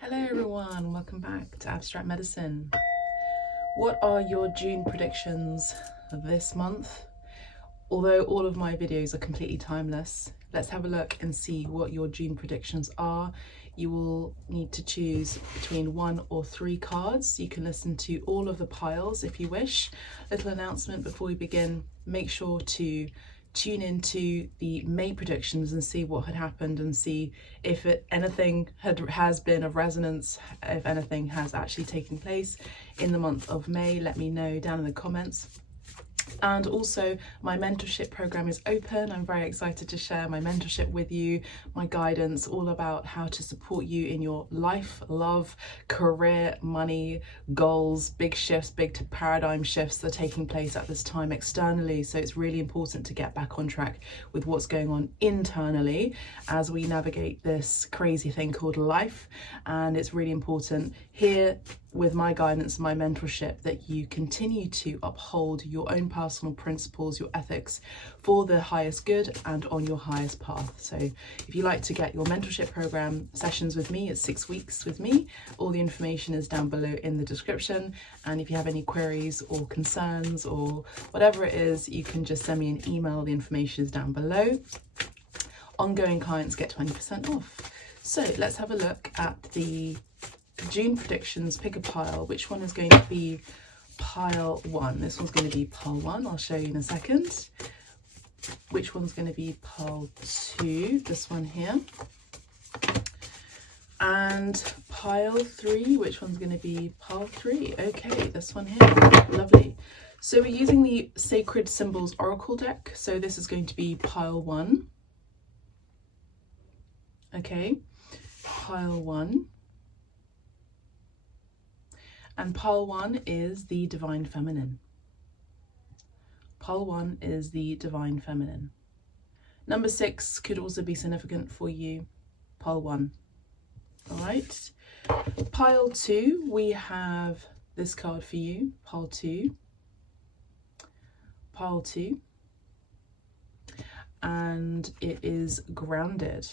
Hello everyone, welcome back to Abstract Medicine. What are your June predictions this month? Although all of my videos are completely timeless, let's have a look and see what your June predictions are. You will need to choose between 1 or 3 cards. You can listen to all of the piles if you wish. Little announcement before we begin, make sure to tune into the May predictions and see what had happened and see if anything has been of resonance, if anything has actually taken place in the month of May. Let me know down in the comments. And also my mentorship program is open. I'm very excited to share my mentorship with you, my guidance, all about how to support you in your life, love, career, money, goals, big shifts, big paradigm shifts that are taking place at this time externally. So it's really important to get back on track with what's going on internally as we navigate this crazy thing called life. And it's really important here with my guidance and my mentorship that you continue to uphold your own personal principles, your ethics for the highest good and on your highest path. So if you like to get your mentorship program sessions with me, it's 6 weeks with me. All the information is down below in the description. And if you have any queries or concerns or whatever it is, you can just send me an email. The information is down below. Ongoing clients get 20% off. So let's have a look at the June predictions. Pick a pile. Which one is going to be pile 1? This one's going to be pile 1. I'll show you in a second. Which one's going to be pile 2? This one here. And pile 3. Which one's going to be pile 3? Okay, this one here. Lovely. So we're using the Sacred Symbols Oracle deck. So this is going to be pile 1. Okay, pile 1. And pile 1 is the Divine Feminine. Pile 1 is the Divine Feminine. Number 6 could also be significant for you. Pile 1. All right. Pile 2, we have this card for you. Pile 2. Pile 2. And it is Grounded.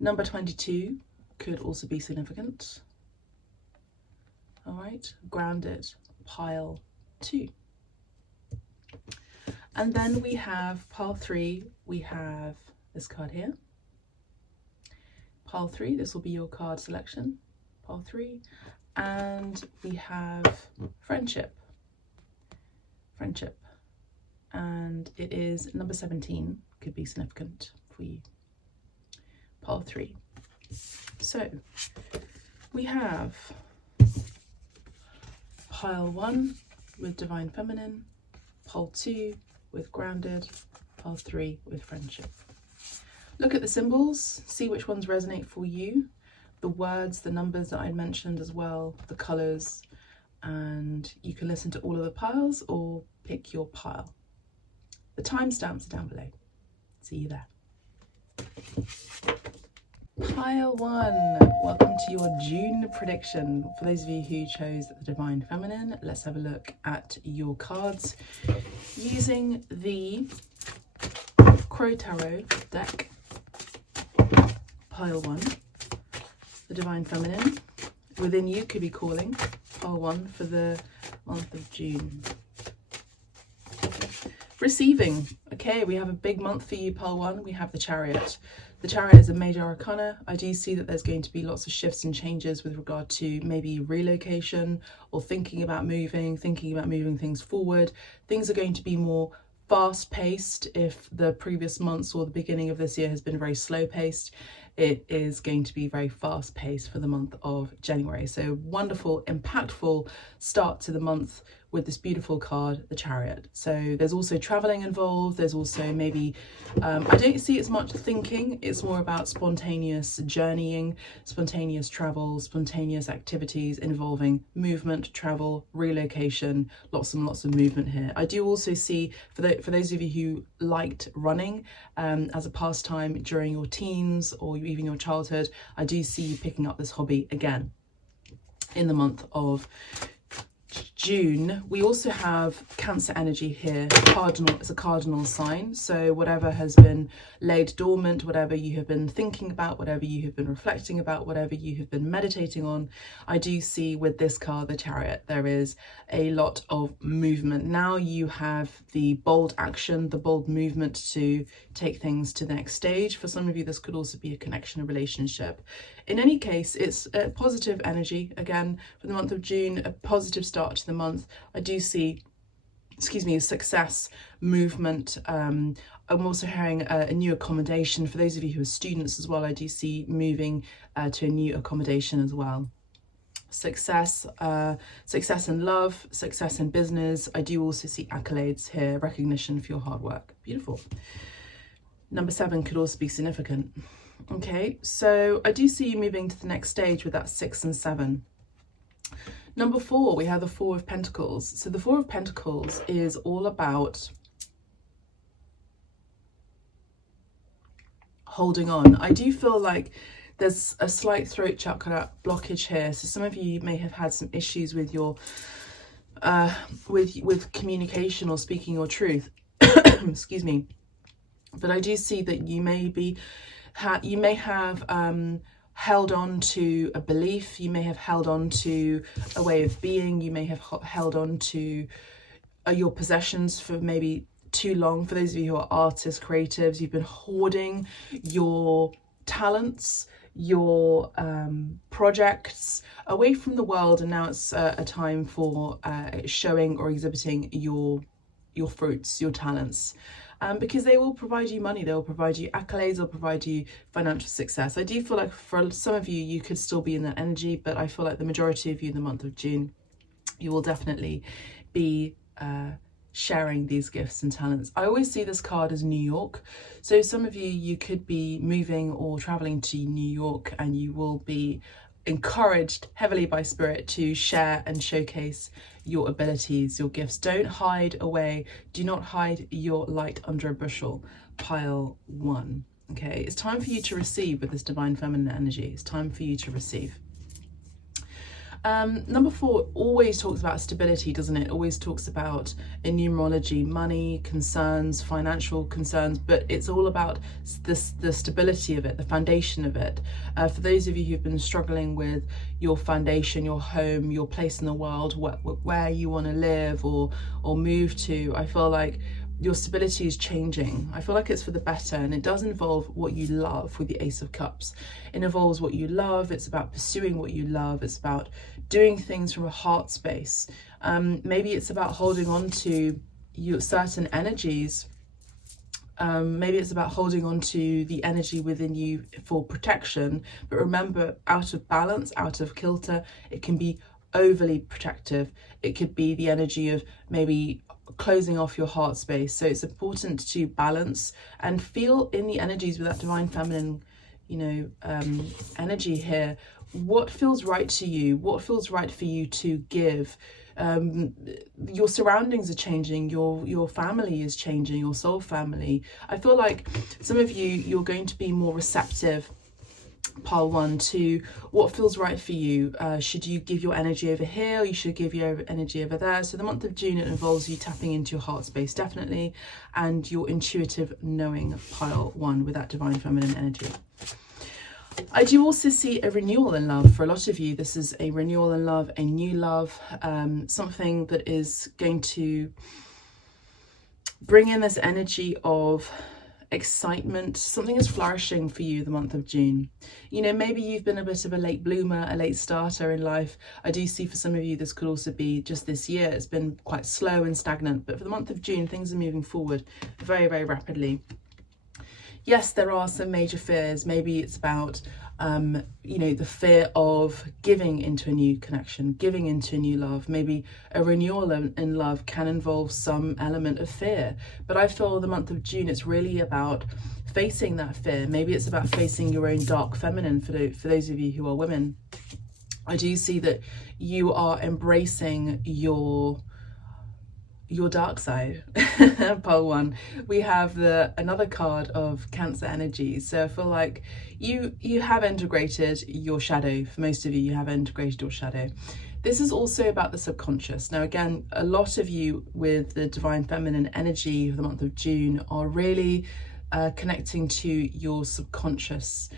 Number 22 could also be significant. All right, Grounded, pile 2. And then we have pile 3, we have this card here. Pile 3, this will be your card selection, pile 3. And we have Friendship. Friendship. And it is number 17, could be significant for you. Pile 3. So we have pile 1 with Divine Feminine, pile 2 with Grounded, pile 3 with Friendship. Look at the symbols, see which ones resonate for you, the words, the numbers that I mentioned as well, the colours, and you can listen to all of the piles or pick your pile. The timestamps are down below. See you there. Pile 1, welcome to your June prediction. For those of you who chose the Divine Feminine, let's have a look at your cards using the Crow Tarot deck. Pile 1, the Divine Feminine. Within you could be calling pile 1 for the month of June. Receiving. Okay, we have a big month for you, pile 1. We have the Chariot. The Chariot is a major arcana. I do see that there's going to be lots of shifts and changes with regard to maybe relocation or thinking about moving things forward. Things are going to be more fast-paced. If the previous months or the beginning of this year has been very slow-paced, it is going to be very fast-paced for the month of January. So wonderful, impactful start to the month with this beautiful card, the Chariot. So there's also traveling involved. There's also maybe, I don't see as much thinking. It's more about spontaneous journeying, spontaneous travel, spontaneous activities involving movement, travel, relocation, lots and lots of movement here. I do also see, for those of you who liked running as a pastime during your teens or even your childhood, I do see you picking up this hobby again in the month of June, we also have Cancer energy here. Cardinal, it's a cardinal sign. So whatever has been laid dormant, whatever you have been thinking about, whatever you have been reflecting about, whatever you have been meditating on, I do see with this card, the Chariot, there is a lot of movement. Now you have the bold action, the bold movement to take things to the next stage. For some of you, this could also be a connection, a relationship. In any case, it's a positive energy. Again, for the month of June, a positive start to the month. I do see, a success, movement. I'm also hearing a new accommodation. For those of you who are students as well, I do see moving to a new accommodation as well. Success, success in love, success in business. I do also see accolades here, recognition for your hard work. Beautiful. Number 7 could also be significant. Okay, so I do see you moving to the next stage with that 6 and 7. Number 4, we have the 4 of Pentacles. So the 4 of Pentacles is all about holding on. I do feel like there's a slight throat chakra blockage here. So some of you may have had some issues with your with communication or speaking your truth. Excuse me. But I do see that you may be you may have held on to a belief, you may have held on to a way of being, you may have held on to your possessions for maybe too long. For those of you who are artists, creatives, you've been hoarding your talents, your projects away from the world, and now it's a time for showing or exhibiting your fruits, your talents. Because they will provide you money, they will provide you accolades, they'll provide you financial success. I do feel like for some of you, you could still be in that energy, but I feel like the majority of you in the month of June, you will definitely be sharing these gifts and talents. I always see this card as New York. So some of you, you could be moving or traveling to New York, and you will be encouraged heavily by spirit to share and showcase your abilities, your gifts. Don't hide away. Do not hide your light under a bushel. Pile 1. Okay, it's time for you to receive with this divine feminine energy. It's time for you to receive. Number 4 always talks about stability, doesn't it? Always talks about, in numerology, money, concerns, financial concerns, but it's all about the stability of it, the foundation of it. For those of you who've been struggling with your foundation, your home, your place in the world, where you want to live or move to, I feel like your stability is changing. I feel like it's for the better, and it does involve what you love with the Ace of Cups. It involves what you love. It's about pursuing what you love. It's about doing things from a heart space. Maybe it's about holding on to your certain energies. Maybe it's about holding on to the energy within you for protection. But remember, out of balance, out of kilter, it can be overly protective. It could be the energy of maybe closing off your heart space. So it's important to balance and feel in the energies with that divine feminine, energy here. What feels right to you? What feels right for you to give? Your surroundings are changing, your family is changing, your soul family. I feel like some of you, you're going to be more receptive, pile 1, to what feels right for you. Should you give your energy over here, or you should give your energy over there? So the month of June, it involves you tapping into your heart space, definitely, and your intuitive knowing, pile 1, with that divine feminine energy. I do also see a renewal in love. For a lot of you, this is a renewal in love, a new love, something that is going to bring in this energy of excitement. Something is flourishing for you the month of June. Maybe you've been a bit of a late bloomer, a late starter in life. I do see for some of you, this could also be just this year. It's been quite slow and stagnant, but for the month of June, things are moving forward very, very rapidly. Yes, there are some major fears. Maybe it's about, the fear of giving into a new connection, giving into a new love. Maybe a renewal in love can involve some element of fear. But I feel the month of June, it's really about facing that fear. Maybe it's about facing your own dark feminine for those of you who are women. I do see that you are embracing your dark side. Pile 1, we have another card of Cancer energy. So I feel like you have integrated your shadow. For most of you, you have integrated your shadow. This is also about the subconscious. Now, again, a lot of you with the divine feminine energy of the month of June are really connecting to your subconscious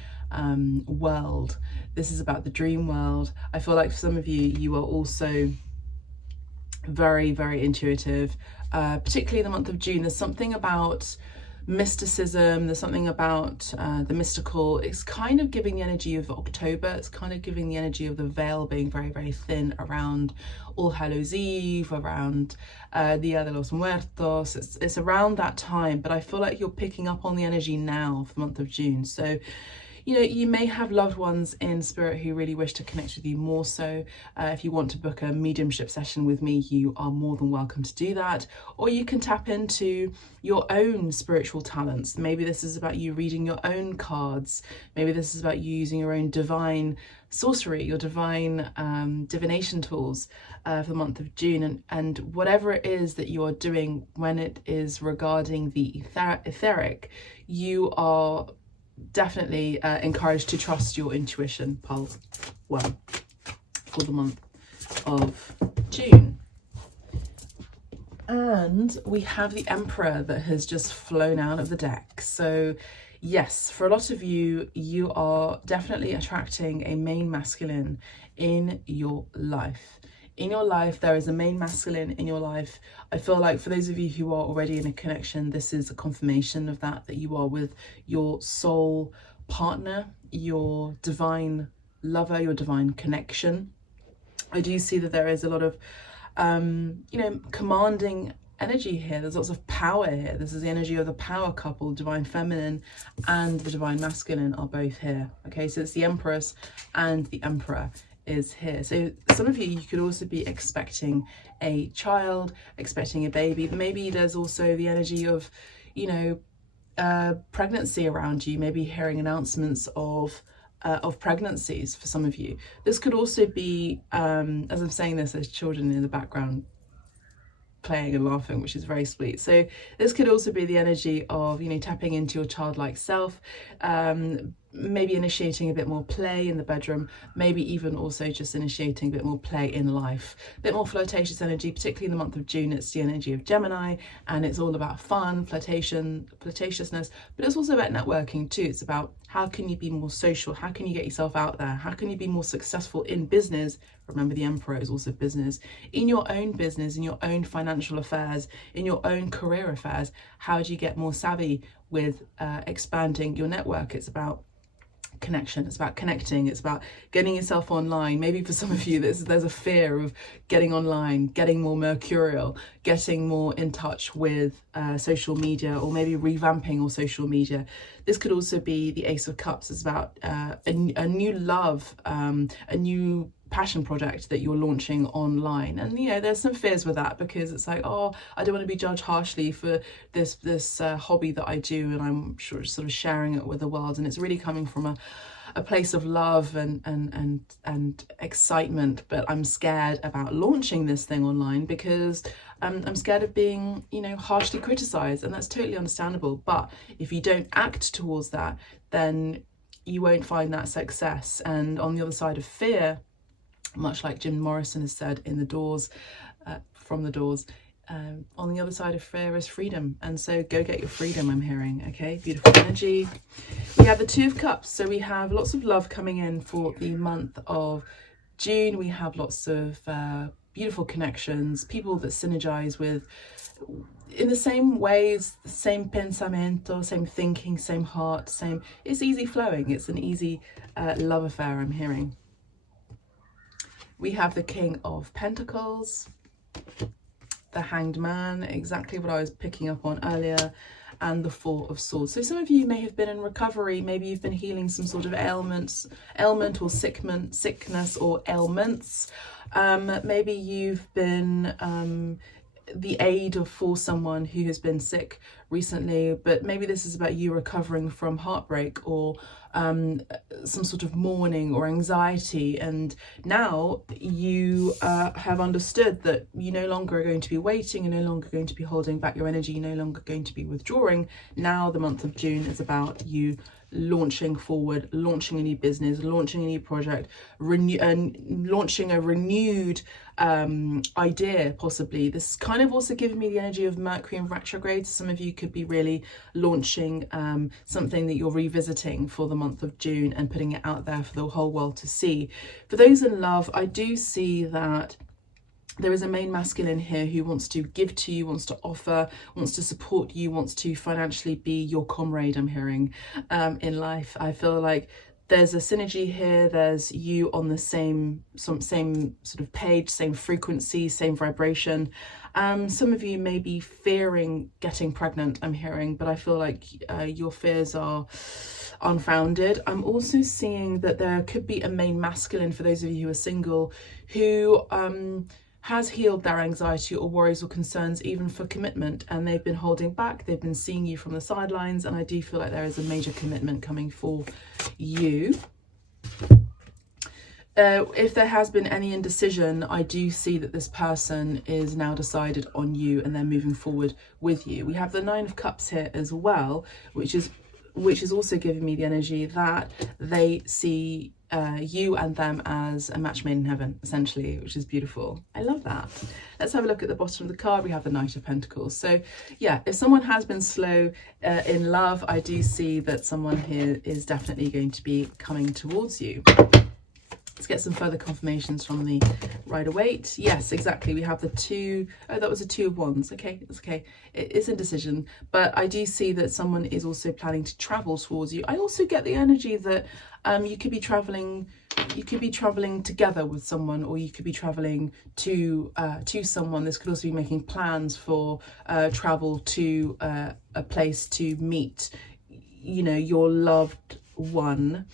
world. This is about the dream world. I feel like for some of you, you are also very, very intuitive, particularly in the month of June. There's something about mysticism, there's something about the mystical. It's kind of giving the energy of October. It's kind of giving the energy of the veil being very, very thin around All Hallows Eve, around Dia de los Muertos. It's around that time, but I feel like you're picking up on the energy now for the month of June. So, you know, you may have loved ones in spirit who really wish to connect with you more so. If you want to book a mediumship session with me, you are more than welcome to do that. Or you can tap into your own spiritual talents. Maybe this is about you reading your own cards. Maybe this is about you using your own divine sorcery, your divine divination tools for the month of June. And whatever it is that you are doing when it is regarding the etheric, you are definitely encouraged to trust your intuition, pile 1, for the month of June. And we have the Emperor that has just flown out of the deck. So yes, for a lot of you, you are definitely attracting a main masculine in your life. In your life, there is a main masculine in your life. I feel like for those of you who are already in a connection, this is a confirmation of that you are with your soul partner, your divine lover, your divine connection. I do see that there is a lot of, you know, commanding energy here. There's lots of power here. This is the energy of the power couple. Divine feminine and the divine masculine are both here. Okay, so it's the Empress and the Emperor is here. So some of you could also be expecting a child, expecting a baby. Maybe there's also the energy of, you know, pregnancy around you, maybe hearing announcements of pregnancies for some of you. This could also be, as I'm saying this, there's children in the background playing and laughing, which is very sweet. So this could also be the energy of, you know, tapping into your childlike self, maybe initiating a bit more play in the bedroom, maybe even also just initiating a bit more play in life, a bit more flirtatious energy. Particularly in the month of June, it's the energy of Gemini, and it's all about fun, flirtatiousness, but it's also about networking too. It's about how can you be more social, how can you get yourself out there, how can you be more successful in business. Remember, the Emperor is also business. In your own business, in your own financial affairs, in your own career affairs, how do you get more savvy with expanding your network? It's about connection, it's about connecting, it's about getting yourself online. Maybe for some of you there's a fear of getting online, getting more mercurial, getting more in touch with social media, or maybe revamping your social media. This could also be the Ace of Cups. It's about a new love, a new passion project that you're launching online. And you know, there's some fears with that, because it's like, oh, I don't want to be judged harshly for this hobby that I do, and I'm sure sort of sharing it with the world, and it's really coming from a place of love and excitement. But I'm scared about launching this thing online because I'm scared of being, you know, harshly criticized, and that's totally understandable. But if you don't act towards that, then you won't find that success. And on the other side of fear, much like Jim Morrison has said in The Doors, from The Doors, on the other side of fear is freedom. And so go get your freedom, I'm hearing. Okay, beautiful energy. We have the Two of Cups. So we have lots of love coming in for the month of June. We have lots of beautiful connections, people that synergize with, in the same ways, same pensamento, same thinking, same heart, same, it's easy flowing. It's an easy love affair, I'm hearing. We have the King of Pentacles, the Hanged Man, exactly what I was picking up on earlier, and the Four of Swords. So some of you may have been in recovery. Maybe you've been healing some sort of ailment or sickness or ailments. Maybe you've been the aid for someone who has been sick recently, but maybe this is about you recovering from heartbreak or some sort of mourning or anxiety, and now you have understood that you no longer are going to be waiting, you're no longer going to be holding back your energy, you're no longer going to be withdrawing. Now the month of June is about you launching forward, launching a new business, launching a new project, launching a renewed idea possibly. This is kind of also giving me the energy of Mercury in retrograde. Some of you could be really launching something that you're revisiting for the month of June and putting it out there for the whole world to see. For those in love, I do see that there is a main masculine here who wants to give to you, wants to offer, wants to support you, wants to financially be your comrade, I'm hearing, in life. I feel like there's a synergy here. There's you on the same sort of page, same frequency, same vibration. Some of you may be fearing getting pregnant, I'm hearing, but I feel like your fears are unfounded. I'm also seeing that there could be a main masculine, for those of you who are single, who has healed their anxiety or worries or concerns even for commitment, and they've been holding back, they've been seeing you from the sidelines, and I do feel like there is a major commitment coming for you. If there has been any indecision, I do see that this person is now decided on you and they're moving forward with you. We have the Nine of Cups here as well, which is also giving me the energy that they see you and them as a match made in heaven, essentially, which is beautiful. I love that. Let's have a look at the bottom of the card. We have the Knight of Pentacles. So yeah, if someone has been slow in love, I do see that someone here is definitely going to be coming towards you. Let's get some further confirmations from the Rider-Waite. Yes, exactly. We have the two. Oh, that was a Two of Wands. Okay, it's okay. It is indecision, but I do see that someone is also planning to travel towards you. I also get the energy that you could be traveling. You could be traveling together with someone, or you could be traveling to someone. This could also be making plans for travel to a place to meet, you know, your loved one.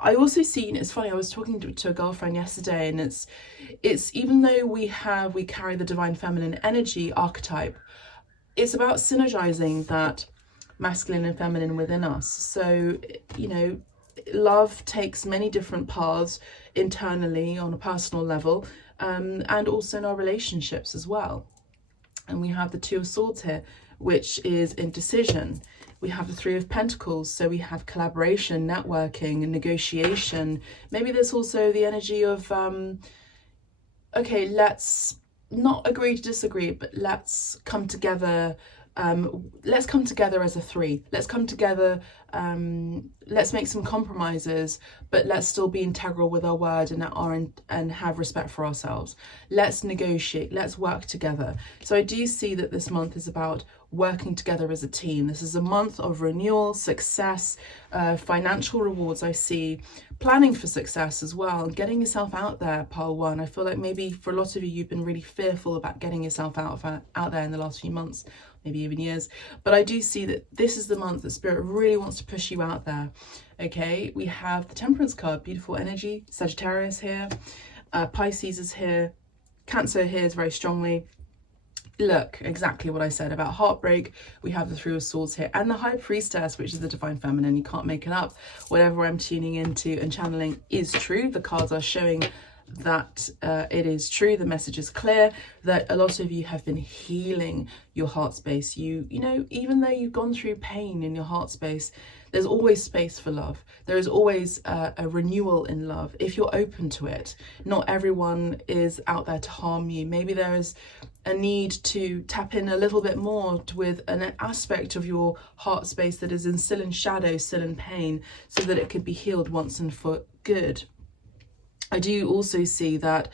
I also see, it's funny, I was talking to a girlfriend yesterday, and it's even though we carry the divine feminine energy archetype, it's about synergizing that masculine and feminine within us. So, you know, love takes many different paths internally on a personal level, and also in our relationships as well. And we have the Two of Swords here, which is indecision. We have the Three of Pentacles, so we have collaboration, networking, and negotiation. Maybe there's also the energy of, okay, let's not agree to disagree, but let's come together. Let's come together as a three. Let's come together. Let's make some compromises, but let's still be integral with our word and have respect for ourselves. Let's negotiate. Let's work together. So I do see that this month is about working together as a team. This is a month of renewal, success, financial rewards. I see planning for success as well, and getting yourself out there, pile one. I feel like maybe for a lot of you, you've been really fearful about getting yourself out there in the last few months, maybe even years. But I do see that this is the month that Spirit really wants to push you out there. Okay, we have the Temperance card, beautiful energy. Sagittarius here, Pisces is here, Cancer here is very strongly. Look, exactly what I said about heartbreak. We have the Three of Swords here, and the High Priestess, which is the divine feminine. You can't make it up. Whatever I'm tuning into and channeling is true. The cards are showing that it is true. The message is clear that a lot of you have been healing your heart space. You know, even though you've gone through pain in your heart space, there's always space for love. There is always a renewal in love if you're open to it. Not everyone is out there to harm you. Maybe there is a need to tap in a little bit more with an aspect of your heart space that is still in shadow, still in pain, so that it could be healed once and for good. I do also see that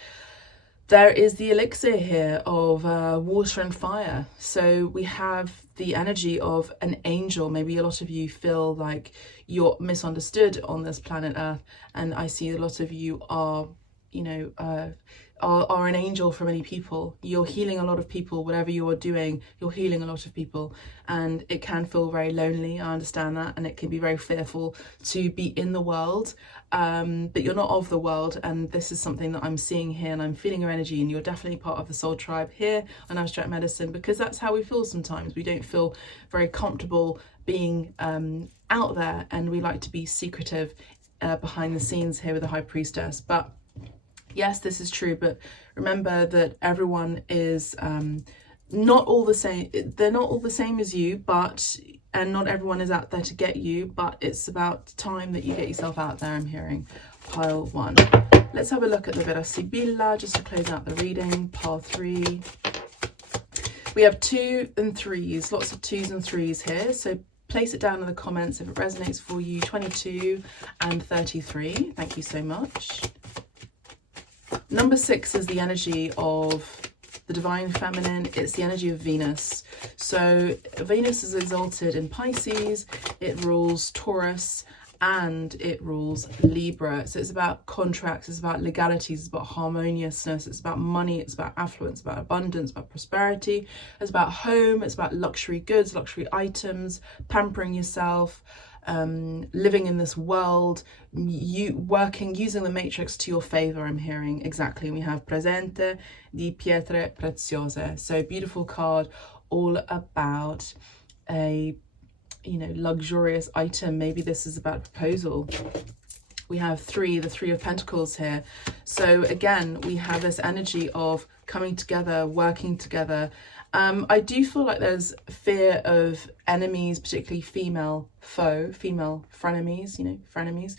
there is the elixir here of water and fire. So we have the energy of an angel. Maybe a lot of you feel like you're misunderstood on this planet Earth, and I see a lot of you are, you know, are an angel for many people. You're healing a lot of people. Whatever you are doing, you're healing a lot of people, and it can feel very lonely. I understand that, and it can be very fearful to be in the world, but you're not of the world. And this is something that I'm seeing here, and I'm feeling your energy, and you're definitely part of the soul tribe here on Abstract Medicine, because that's how we feel sometimes. We don't feel very comfortable being out there, and we like to be secretive behind the scenes here with the High Priestess. But yes, this is true, but remember that everyone is not all the same. They're not all the same as you, but and not everyone is out there to get you, but it's about time that you get yourself out there, I'm hearing. Pile 1. Let's have a look at the Vera Sibilla just to close out the reading. Pile 3. We have 2 and 3s, lots of 2s and 3s here, so place it down in the comments if it resonates for you. 22 and 33, thank you so much. Number 6 is the energy of the divine feminine. It's the energy of Venus. So Venus is exalted in Pisces, it rules Taurus, and it rules Libra. So it's about contracts, it's about legalities, it's about harmoniousness, it's about money, it's about affluence, it's about abundance, about prosperity, it's about home, it's about luxury goods, luxury items, pampering yourself, living in this world, using the matrix to your favor, I'm hearing. Exactly. We have Presente di Pietre Preziose. So beautiful card, all about a luxurious item. Maybe this is about proposal. We have 3, the 3 of Pentacles here. So again, we have this energy of coming together, working together. I do feel like there's fear of enemies, particularly female foe, female frenemies, frenemies.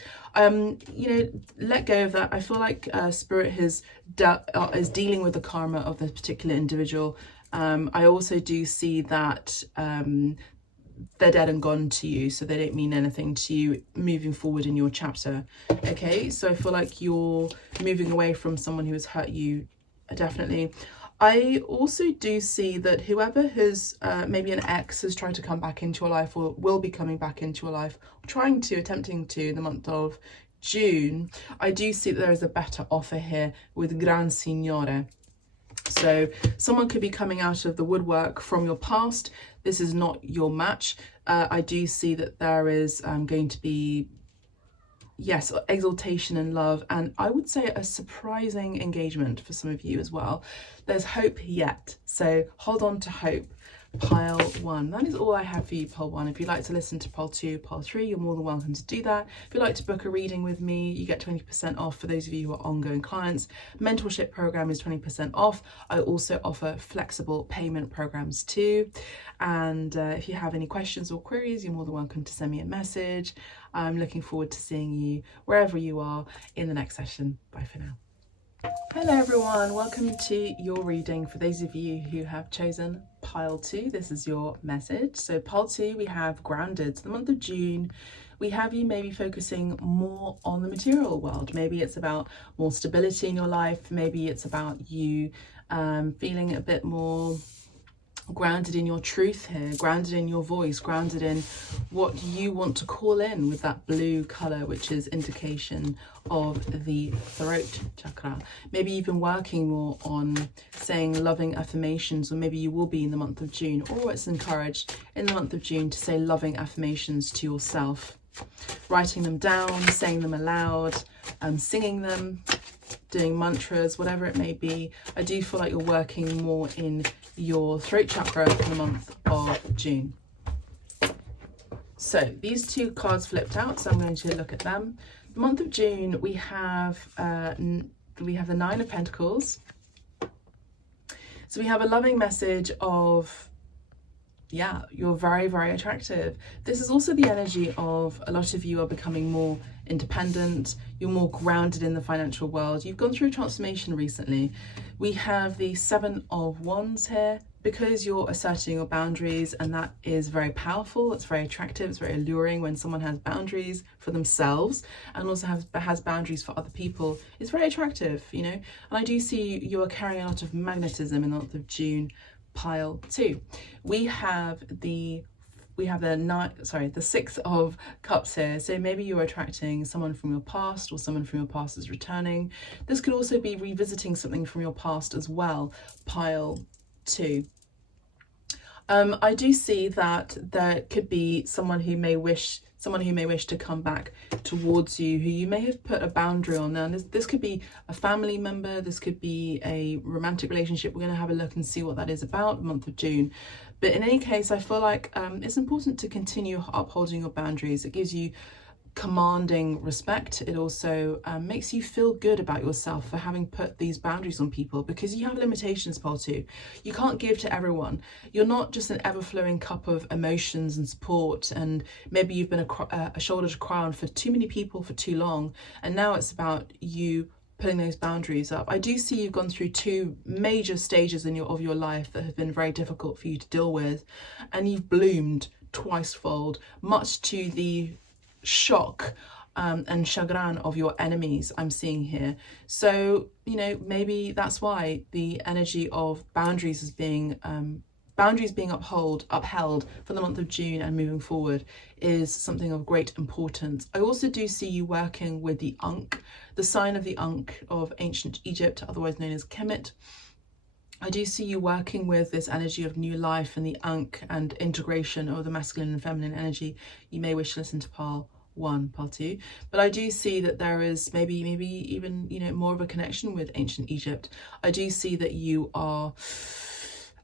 Let go of that. I feel like Spirit is dealing with the karma of this particular individual. I also do see that they're dead and gone to you, so they don't mean anything to you moving forward in your chapter. Okay, so I feel like you're moving away from someone who has hurt you, definitely. I also do see that whoever has, maybe an ex has tried to come back into your life or will be coming back into your life, attempting to in the month of June, I do see that there is a better offer here with Gran Signore. So someone could be coming out of the woodwork from your past. This is not your match. I do see that there is going to be, yes, exaltation and love, and I would say a surprising engagement for some of you as well. There's hope yet, so hold on to hope. Pile 1. That is all I have for you, Pile 1. If you'd like to listen to Pile 2, Pile 3, you're more than welcome to do that. If you'd like to book a reading with me, you get 20% off for those of you who are ongoing clients. Mentorship program is 20% off. I also offer flexible payment programs too. And if you have any questions or queries, you're more than welcome to send me a message. I'm looking forward to seeing you wherever you are in the next session. Bye for now. Hello everyone, welcome to your reading. For those of you who have chosen Pile 2, this is your message. So Pile 2, we have grounded. So the month of June, we have you maybe focusing more on the material world. Maybe it's about more stability in your life. Maybe it's about you feeling a bit more grounded in your truth here, grounded in your voice, grounded in what you want to call in with that blue color, which is indication of the throat chakra. Maybe you've been working more on saying loving affirmations, or maybe you will be in the month of June, or it's encouraged in the month of June to say loving affirmations to yourself, writing them down, saying them aloud, singing them, doing mantras, whatever it may be. I do feel like you're working more in your throat chakra for the month of June. So these 2 cards flipped out, so I'm going to look at them. The month of June, we have the 9 of Pentacles. So we have a loving message of, yeah, you're very, very attractive. This is also the energy of a lot of you are becoming more independent. You're more grounded in the financial world. You've gone through a transformation recently. We have the 7 of Wands here, because you're asserting your boundaries, and that is very powerful. It's very attractive. It's very alluring when someone has boundaries for themselves and also has boundaries for other people. It's very attractive, And I do see you are carrying a lot of magnetism in the month of June. Pile 2. We have the 6 of Cups here. So maybe you're attracting someone from your past, or someone from your past is returning. This could also be revisiting something from your past as well. Pile 2. I do see that there could be someone who may wish to come back towards you, who you may have put a boundary on. Now this could be a family member, this could be a romantic relationship. We're going to have a look and see what that is about, the month of June. But in any case, I feel like it's important to continue upholding your boundaries. It gives you commanding respect. It also makes you feel good about yourself for having put these boundaries on people, because you have limitations, Pole 2. You can't give to everyone. You're not just an ever-flowing cup of emotions and support, and maybe you've been a shoulder to cry on for too many people for too long, and now it's about you putting those boundaries up. I do see you've gone through 2 major stages of your life that have been very difficult for you to deal with, and you've bloomed twice-fold, much to the shock and chagrin of your enemies I'm seeing here. So, you know, maybe that's why the energy of boundaries is being upheld for the month of June and moving forward is something of great importance. I also do see you working with the Ankh, the sign of the Ankh of ancient Egypt, otherwise known as Kemet. I do see you working with this energy of new life and the Ankh and integration of the masculine and feminine energy. You may wish to listen to Pile 1, Pile 2, but I do see that there is maybe even, you know, more of a connection with ancient Egypt. I do see that you are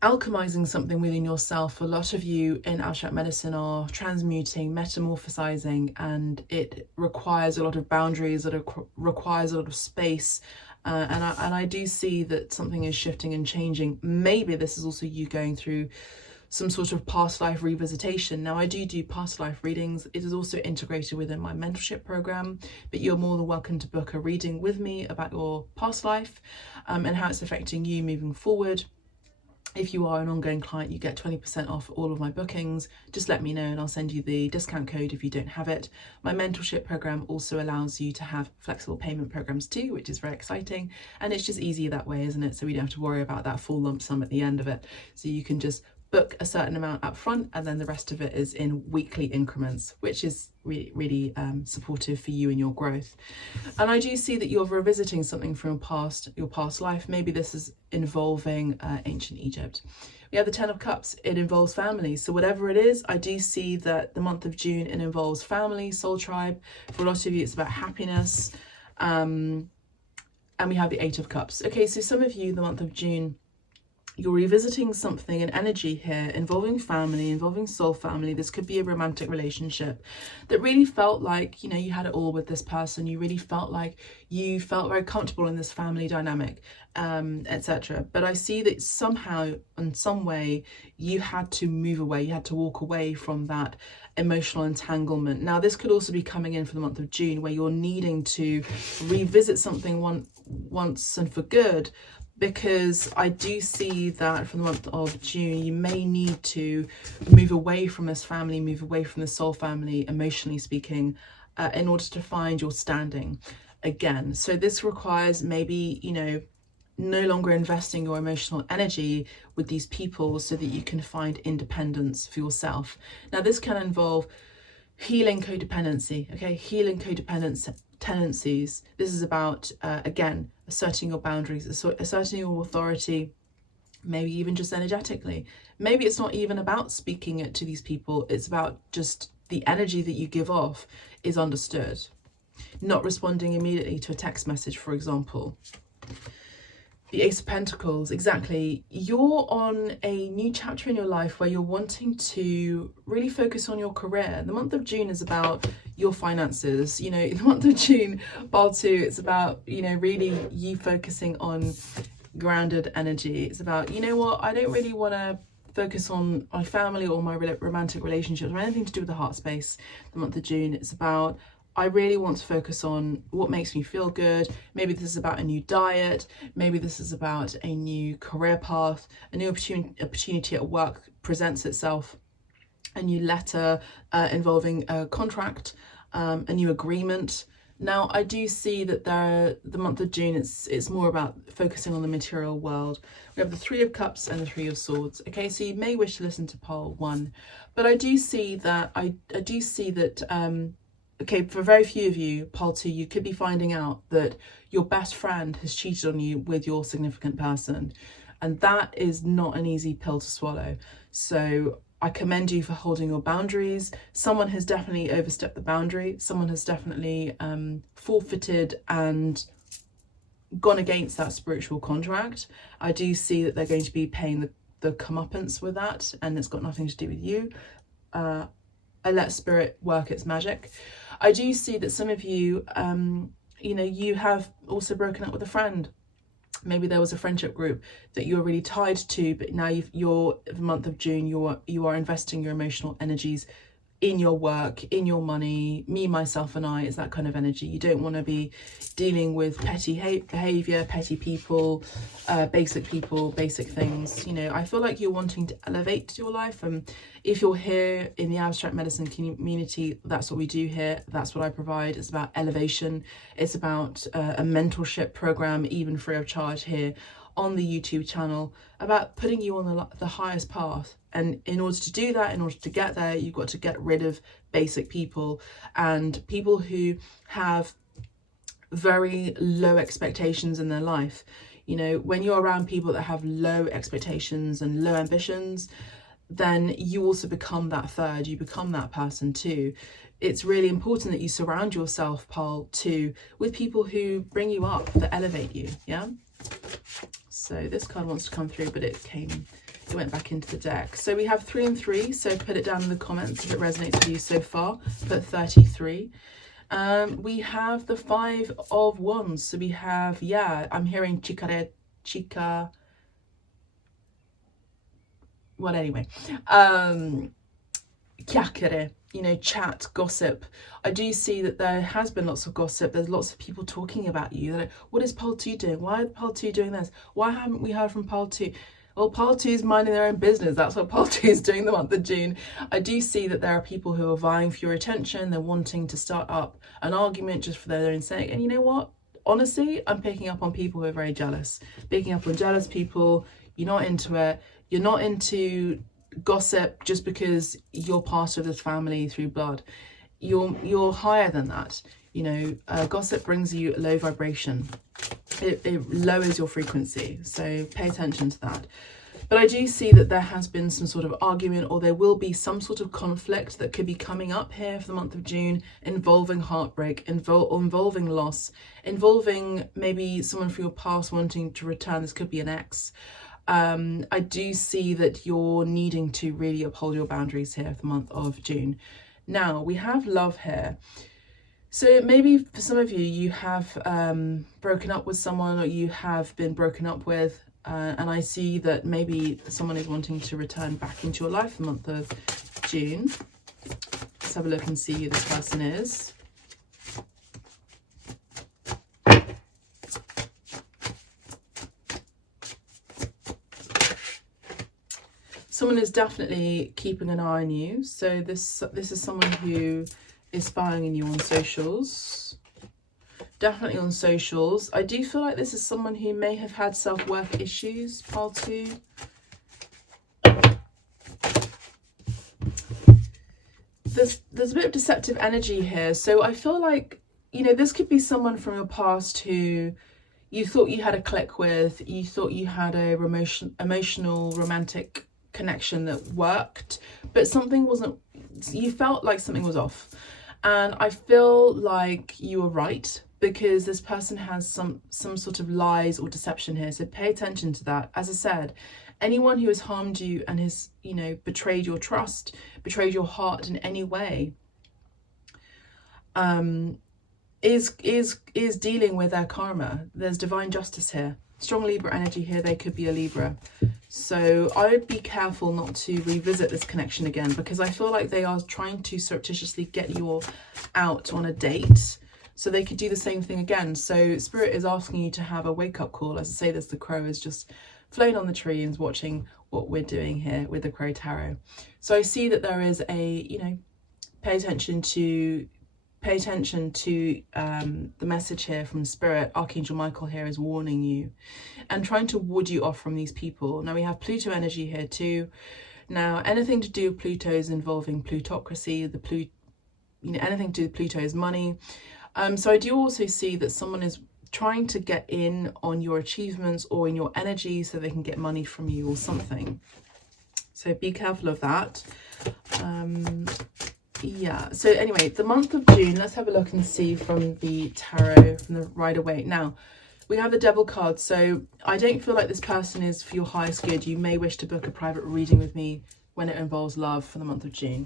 alchemizing something within yourself. A lot of you in abstract medicine are transmuting, metamorphosizing, and it requires a lot of boundaries, it requires a lot of space. And I do see that something is shifting and changing. Maybe this is also you going through some sort of past life revisitation. Now, I do past life readings. It is also integrated within my mentorship program, but you're more than welcome to book a reading with me about your past life and how it's affecting you moving forward. If you are an ongoing client, you get 20% off all of my bookings. Just let me know and I'll send you the discount code if you don't have it. My mentorship program also allows you to have flexible payment programs too, which is very exciting. And it's just easier that way, isn't it? So we don't have to worry about that full lump sum at the end of it. So you can just book a certain amount up front and then the rest of it is in weekly increments, which is really supportive for you and your growth. And I do see that you're revisiting something from your past life. Maybe this is involving ancient Egypt. We have the 10 of Cups. It involves family. So whatever it is, I do see that the month of June, it involves family, soul tribe. For a lot of you, it's about happiness. And we have the 8 of Cups. Okay, so some of you, the month of June, you're revisiting something, an energy here involving family, involving soul family. This could be a romantic relationship that really felt like, you know, you had it all with this person. You really felt like you felt very comfortable in this family dynamic, etc. But I see that somehow, in some way, you had to move away. You had to walk away from that emotional entanglement. Now, this could also be coming in for the month of June, where you're needing to revisit something once and for good. Because I do see that for the month of June, you may need to move away from this family, move away from the soul family, emotionally speaking, in order to find your standing again. So this requires maybe, you know, no longer investing your emotional energy with these people so that you can find independence for yourself. Now, this can involve healing codependency, okay? Healing codependent tendencies. This is about, again, asserting your boundaries, asserting your authority, maybe even just energetically. Maybe it's not even about speaking it to these people. It's about just the energy that you give off is understood. Not responding immediately to a text message, for example. The Ace of Pentacles, exactly. You're on a new chapter in your life where you're wanting to really focus on your career. The month of June is about your finances. You know, the month of June, Pile 2, it's about, you know, really you focusing on grounded energy. It's about, you know what, I don't really want to focus on my family or my romantic relationships or anything to do with the heart space. The month of June, it's about, I really want to focus on what makes me feel good. Maybe this is about a new diet. Maybe this is about a new career path. A new opportunity at work presents itself. A new letter involving a contract, a new agreement. Now, I do see that the month of June, it's more about focusing on the material world. We have the 3 of Cups and the 3 of Swords. Okay, so you may wish to listen to Pile 1, but I do see that okay, for very few of you, Pile 2, you could be finding out that your best friend has cheated on you with your significant person. And that is not an easy pill to swallow. So I commend you for holding your boundaries. Someone has definitely overstepped the boundary. Someone has definitely forfeited and gone against that spiritual contract. I do see that they're going to be paying the comeuppance with that, and it's got nothing to do with you. I let spirit work its magic. I do see that some of you, you know, you have also broken up with a friend. Maybe there was a friendship group that you were really tied to, but now you're the month of June, you are investing your emotional energies in your work, in your money. Me, myself and I, it's that kind of energy. You don't want to be dealing with petty behavior, petty people, basic things. You know, I feel like you're wanting to elevate your life. And if you're here in the abstract medicine community, that's what we do here. That's what I provide. It's about elevation. It's about a mentorship program, even free of charge here on the YouTube channel, about putting you on the highest path. And in order to do that, in order to get there, you've got to get rid of basic people and people who have very low expectations in their life. You know, when you're around people that have low expectations and low ambitions, then you also become that third, you become that person too. It's really important that you surround yourself, Pole, too, with people who bring you up, that elevate you, yeah? So this card wants to come through, but it went back into the deck. So we have 3 and 3, so put it down in the comments if it resonates with you so far. Put 33. We have the 5 of Wands. So we have, yeah, I'm hearing chica. Well, anyway, chiacchiere, you know, chat, gossip. I do see that there has been lots of gossip. There's lots of people talking about you. They're like, what is Pole 2 doing? Why are Pole 2 doing this? Why haven't we heard from Pole 2? Well, Pole 2 is minding their own business. That's what Pole 2 is doing the month of June. I do see that there are people who are vying for your attention. They're wanting to start up an argument just for their own sake. And you know what? Honestly, I'm picking up on people who are very jealous. Picking up on jealous people. You're not into it. You're not into gossip just because you're part of this family through blood. You're higher than that. You know, gossip brings you low vibration. It lowers your frequency, so pay attention to that. But I do see that there has been some sort of argument, or there will be some sort of conflict that could be coming up here for the month of June, involving heartbreak, involving loss, involving maybe someone from your past wanting to return. This could be an ex. I do see that you're needing to really uphold your boundaries here for the month of June. Now, we have love here. So maybe for some of you, you have broken up with someone, or you have been broken up with, and I see that maybe someone is wanting to return back into your life the month of June. Let's have a look and see who this person is. Someone is definitely keeping an eye on you. So this is someone who is spying on you on socials. Definitely on socials. I do feel like this is someone who may have had self-worth issues, Pole 2. There's a bit of deceptive energy here. So I feel like, you know, this could be someone from your past who you thought you had a click with. You thought you had a emotional, romantic connection that worked, but something wasn't, you felt like something was off. And I feel like you were right, because this person has some sort of lies or deception here. So pay attention to that. As I said, anyone who has harmed you and has, you know, betrayed your trust, betrayed your heart in any way, is dealing with their karma. There's divine justice here. Strong Libra energy here. They could be a Libra. So I would be careful not to revisit this connection again, because I feel like they are trying to surreptitiously get you all out on a date, so they could do the same thing again. So Spirit is asking you to have a wake-up call. As I say this, the crow is just flown on the tree and is watching what we're doing here with the Crow Tarot. So I see that there is a, you know, pay attention to the message here from Spirit. Archangel Michael here is warning you and trying to ward you off from these people. Now we have Pluto energy here too. Now anything to do with Pluto is involving plutocracy. Anything to do with Pluto is money. So I do also see that someone is trying to get in on your achievements or in your energy so they can get money from you or something. So be careful of that. Yeah, so anyway, the month of June, let's have a look and see from the tarot, from the Rider-Waite. Now, we have the Devil card, so I don't feel like this person is for your highest good. You may wish to book a private reading with me when it involves love for the month of June.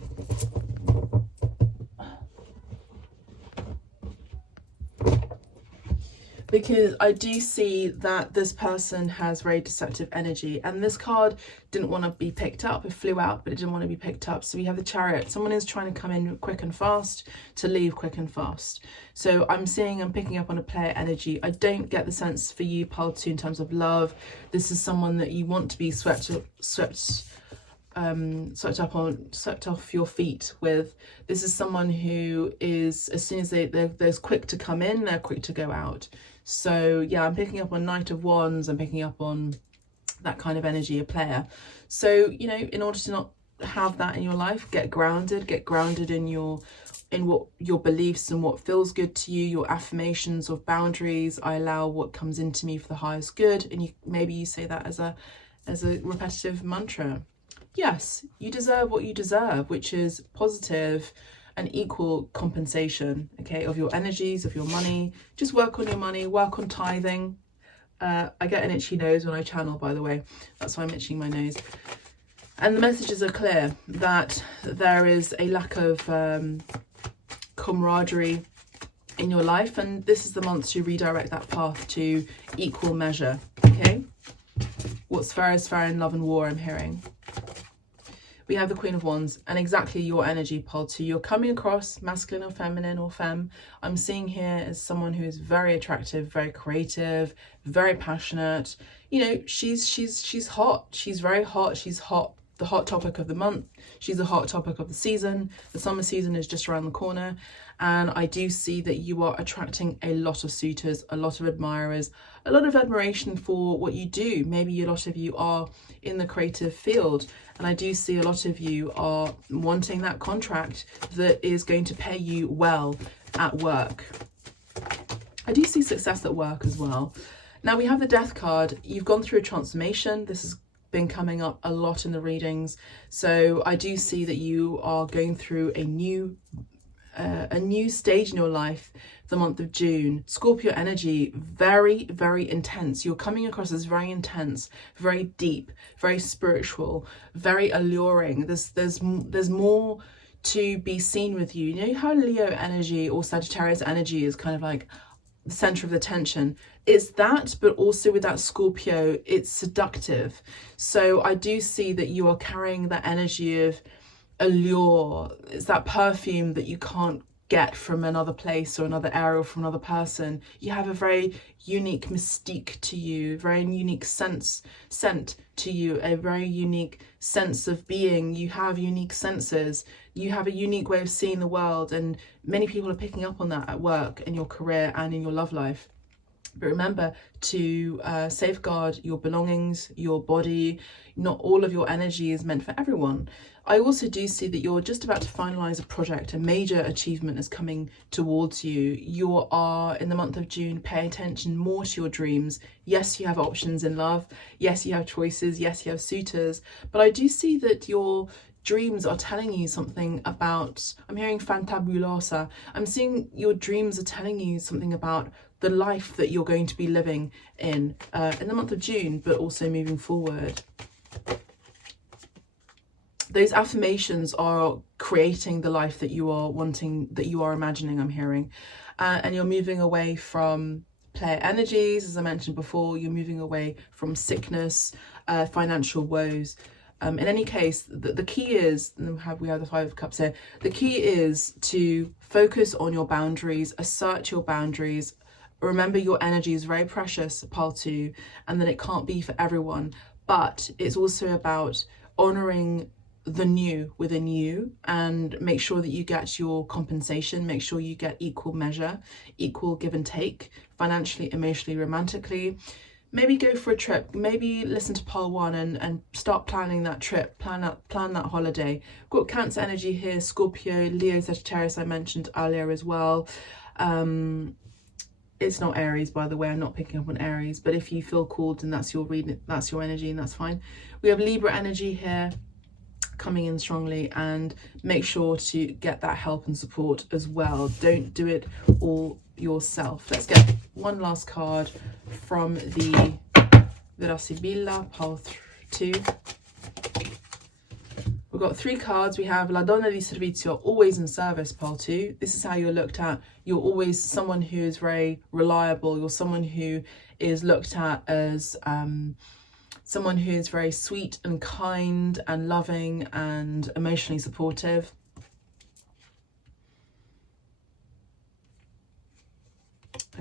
because I do see that this person has very deceptive energy, and this card didn't want to be picked up. It flew out, but it didn't want to be picked up. So we have the Chariot. Someone is trying to come in quick and fast to leave quick and fast. So I'm picking up on a player energy. I don't get the sense for you, pile 2, in terms of love. This is someone that you want to be swept off your feet with. This is someone who is, as soon as they're quick to come in, they're quick to go out. So yeah, I'm picking up on Knight of Wands. I'm picking up on that kind of energy, a player. So, you know, in order to not have that in your life, get grounded in what your beliefs and what feels good to you, your affirmations of boundaries. I allow what comes into me for the highest good. And maybe you say that as a repetitive mantra. Yes, you deserve what you deserve, which is positive and equal compensation, okay, of your energies, of your money. Just work on your money, work on tithing. I get an itchy nose when I channel, by the way. That's why I'm itching my nose. And the messages are clear that there is a lack of camaraderie in your life, and this is the month to redirect that path to equal measure, okay? What's fair is fair in love and war, I'm hearing. We have the Queen of Wands, and exactly your energy, pile 2. You're coming across masculine or feminine or femme. I'm seeing here as someone who is very attractive, very creative, very passionate. You know, she's hot. She's very hot. She's hot. The hot topic of the month. She's the hot topic of the season. The summer season is just around the corner. And I do see that you are attracting a lot of suitors, a lot of admirers, a lot of admiration for what you do. Maybe a lot of you are in the creative field. And I do see a lot of you are wanting that contract that is going to pay you well at work. I do see success at work as well. Now we have the Death card. You've gone through a transformation. This has been coming up a lot in the readings. So I do see that you are going through a new stage in your life, the month of June. Scorpio energy, very, very intense. You're coming across as very intense, very deep, very spiritual, very alluring. There's more to be seen with you. You know how Leo energy or Sagittarius energy is kind of like the center of the tension? It's that, but also with that Scorpio, it's seductive. So I do see that you are carrying that energy of allure. It's that perfume that you can't get from another place or another area or from another person. You have a very unique mystique to you, very unique scent to you, a very unique sense of being. You have unique senses. You have a unique way of seeing the world, and many people are picking up on that at work, in your career and in your love life. But remember to safeguard your belongings, your body. Not all of your energy is meant for everyone. I also do see that you're just about to finalize a project. A major achievement is coming towards you. You are, in the month of June, pay attention more to your dreams. Yes, you have options in love. Yes, you have choices. Yes, you have suitors. But I do see that your dreams are telling you something about, I'm hearing fantabulosa. I'm seeing your dreams are telling you something about the life that you're going to be living in the month of June, but also moving forward. Those affirmations are creating the life that you are wanting, that you are imagining, I'm hearing. And you're moving away from player energies, as I mentioned before. You're moving away from sickness, financial woes. In any case, the key is, and we have the Five of Cups here, the key is to focus on your boundaries, assert your boundaries. Remember, your energy is very precious, pile 2, and that it can't be for everyone. But it's also about honouring the new within you, and make sure that you get your compensation. Make sure you get equal measure, equal give and take, financially, emotionally, romantically. Maybe go for a trip. Maybe listen to pile 1 and start planning that trip, plan that holiday. Got Cancer energy here, Scorpio, Leo, Sagittarius I mentioned earlier as well. It's not Aries, by the way. I'm not picking up on Aries, but if you feel called and that's your reading, that's your energy, and that's fine. We have Libra energy here coming in strongly, and make sure to get that help and support as well. Don't do it all yourself. Let's get one last card from the Vera Sibilla, pile 2. We've got 3 cards. We have La Donna di Servizio, always in service, pile 2. This is how you're looked at. You're always someone who is very reliable. You're someone who is looked at as someone who is very sweet and kind and loving and emotionally supportive.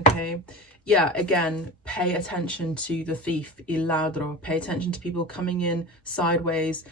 Okay, yeah, again, pay attention to the thief, il ladro. Pay attention to people coming in sideways,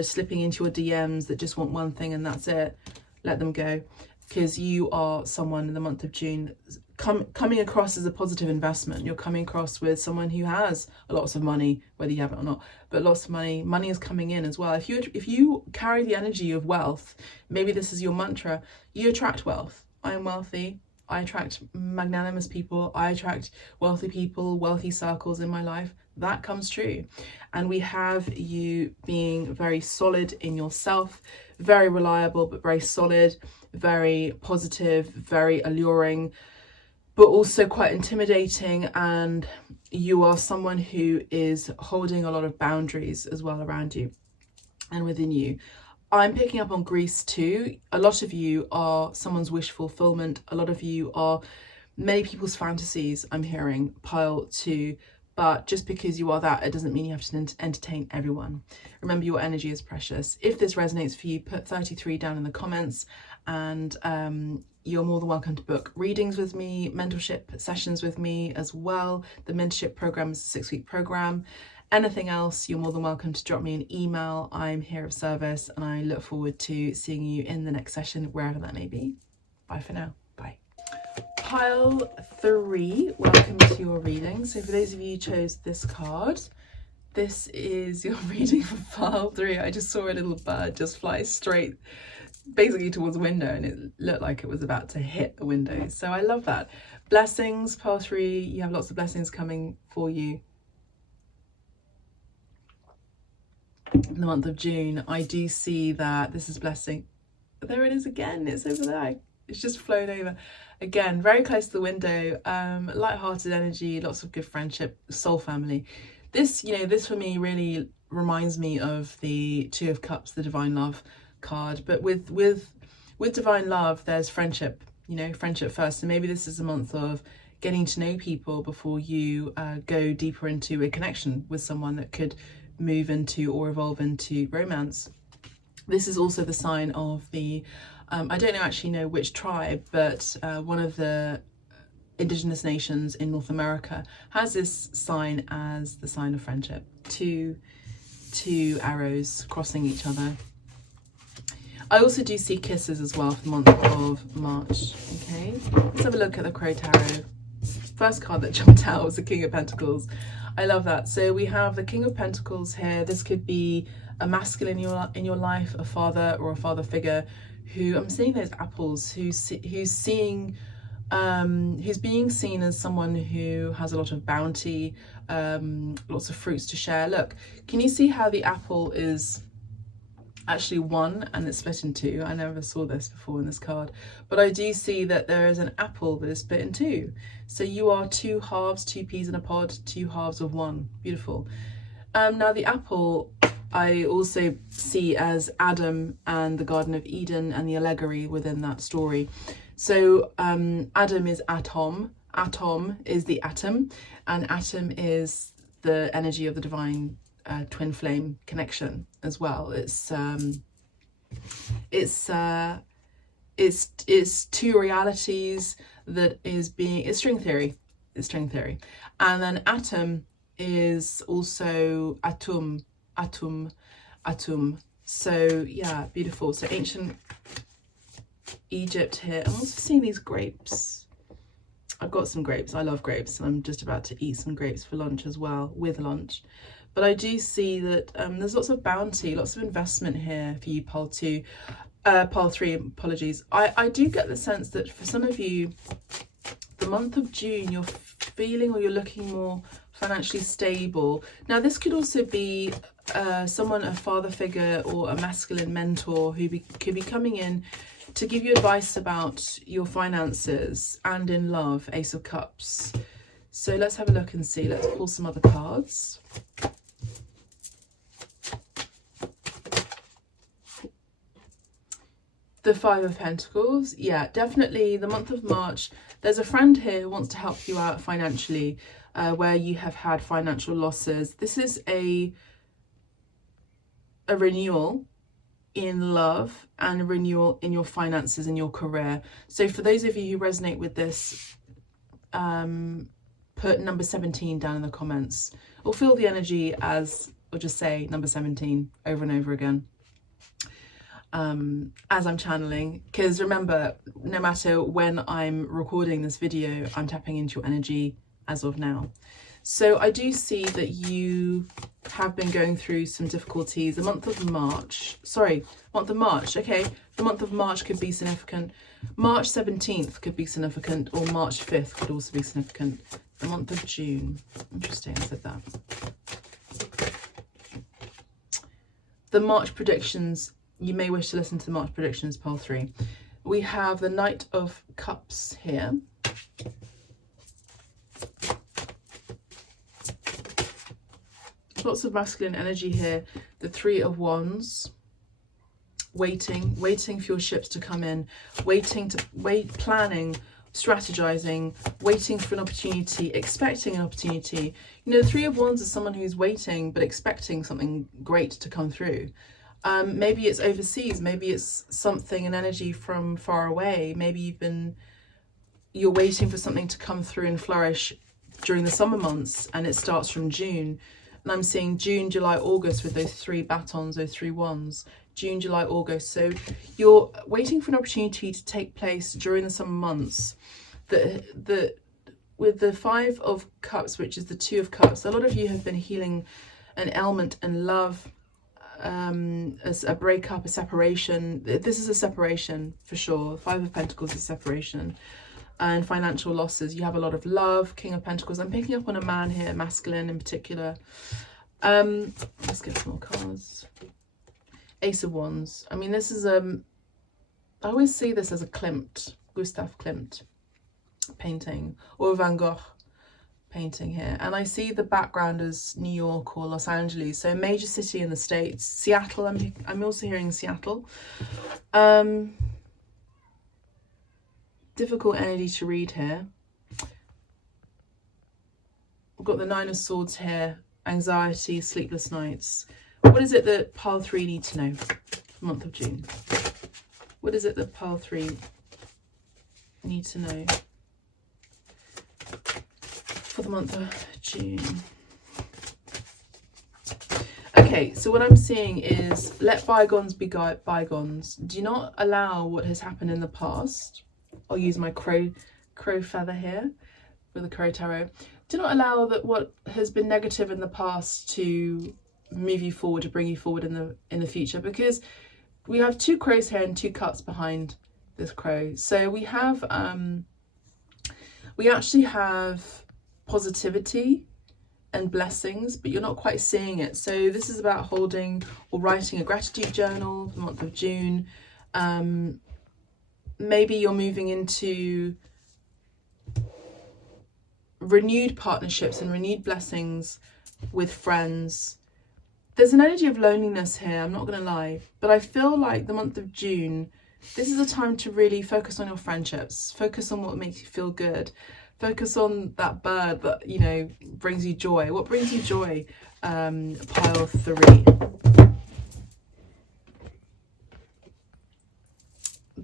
slipping into your DMs that just want one thing and that's it. Let them go, because you are someone in the month of June coming across as a positive investment. You're coming across with someone who has lots of money, whether you have it or not, but lots of money. Money is coming in as well. If you carry the energy of wealth, maybe this is your mantra, you attract wealth. I am wealthy. I attract magnanimous people. I attract wealthy people, wealthy circles in my life. That comes true. And we have you being very solid in yourself, very reliable, but very solid, very positive, very alluring, but also quite intimidating. And you are someone who is holding a lot of boundaries as well around you and within you. I'm picking up on Greece too. A lot of you are someone's wish fulfillment. A lot of you are many people's fantasies, I'm hearing, pile 2. But just because you are that, it doesn't mean you have to entertain everyone. Remember, your energy is precious. If this resonates for you, put 33 down in the comments, and you're more than welcome to book readings with me, mentorship sessions with me as well. The mentorship program is a 6-week program. Anything else, you're more than welcome to drop me an email. I'm here of service, and I look forward to seeing you in the next session, wherever that may be. Bye for now. Bye. Pile 3, welcome to your reading. So for those of you who chose this card, this is your reading for pile 3. I just saw a little bird just fly straight basically towards the window, and it looked like it was about to hit the window. So I love that. Blessings, pile 3. You have lots of blessings coming for you in the month of June. I do see that this is blessing. There it is again. It's over there. It's just flown over. Again, very close to the window. Light-hearted energy, lots of good friendship, soul family. This, this for me really reminds me of the 2 of Cups, the Divine Love card. But with Divine Love, there's friendship. Friendship first. So maybe this is a month of getting to know people before you go deeper into a connection with someone that could move into or evolve into romance. This is also the sign of the I don't actually know which tribe, but one of the indigenous nations in North America has this sign as the sign of friendship. Two arrows crossing each other. I also do see kisses as well for the month of March. Okay, let's have a look at the Crow Tarot. First card that jumped out was the King of Pentacles. I love that. So we have the King of Pentacles here. This could be a masculine in your life, a father or a father figure who, I'm seeing those apples, who's being seen as someone who has a lot of bounty, lots of fruits to share. Look, can you see how the apple is actually 1 and it's split in 2? I never saw this before in this card, but I do see that there is an apple that is split in 2. So you are 2 halves, 2 peas in a pod, 2 halves of 1. Beautiful. Now the apple I also see as Adam and the Garden of Eden and the allegory within that story. So Adam is atom, atom is the atom, and atom is the energy of the divine twin flame connection as well. It's 2 realities that is being, it's string theory, and then atom is also atum. So yeah, beautiful. So ancient Egypt here. I'm also seeing these grapes. I've got some grapes. I love grapes. I'm just about to eat some grapes for lunch as well, with lunch. But I do see that there's lots of bounty, lots of investment here for you, pile 2, pile 3, apologies. I do get the sense that for some of you, the month of June, you're feeling or you're looking more financially stable. Now, this could also be someone, a father figure or a masculine mentor who could be coming in to give you advice about your finances and in love, Ace of Cups. So let's have a look and see. Let's pull some other cards. The Five of Pentacles, yeah, definitely the month of March. There's a friend here who wants to help you out financially, where you have had financial losses. This is a renewal in love and a renewal in your finances and your career. So for those of you who resonate with this, put number 17 down in the comments, or feel the energy as, or just say number 17 over and over again. As I'm channeling, because remember, no matter when I'm recording this video, I'm tapping into your energy as of now. So I do see that you have been going through some difficulties. The month of March, okay, the month of March could be significant. March 17th could be significant, or March 5th could also be significant. The month of June, interesting, I said that. The March predictions. You may wish to listen to the March predictions, pile 3. We have the Knight of Cups here. Lots of masculine energy here. The Three of Wands. Waiting for your ships to come in. Planning, strategizing, waiting for an opportunity, expecting an opportunity. You know, the Three of Wands is someone who's waiting but expecting something great to come through. Maybe it's overseas, maybe it's something, an energy from far away. Maybe you're waiting for something to come through and flourish during the summer months, and it starts from June. And I'm seeing June, July, August with those 3 batons, those 3 wands. June, July, August. So you're waiting for an opportunity to take place during the summer months. With the Five of Cups, which is the Two of Cups, a lot of you have been healing an ailment and love, as a breakup, a separation. This is a separation for sure. Five of Pentacles is separation and financial losses. You have a lot of love. King of Pentacles. I'm picking up on a man here, masculine in particular. Let's get some more cards. Ace of Wands. I mean, this is I always see this as a Klimt, Gustav Klimt painting, or a Van Gogh painting here, and I see the background as New York or Los Angeles, so a major city in the States. Seattle, I'm also hearing Seattle. Difficult energy to read here. I've got the Nine of Swords here, anxiety, sleepless nights. What is it that pile 3 need to know for the month of June? What is it that pile 3 need to know for the month of June? Okay, so what I'm seeing is let bygones be bygones. Do not allow what has happened in the past. I'll use my crow feather here with the Crow Tarot. Do not allow that what has been negative in the past to move you forward, to bring you forward in the future, because we have 2 crows here and 2 cups behind this crow. So we have we actually have positivity and blessings, but you're not quite seeing it. So this is about holding or writing a gratitude journal for the month of June. Maybe you're moving into renewed partnerships and renewed blessings with friends. There's an energy of loneliness here, I'm not going to lie, but I feel like the month of June, this is a time to really focus on your friendships, focus on what makes you feel good, focus on that bird that, you know, brings you joy. What brings you joy? Pile 3.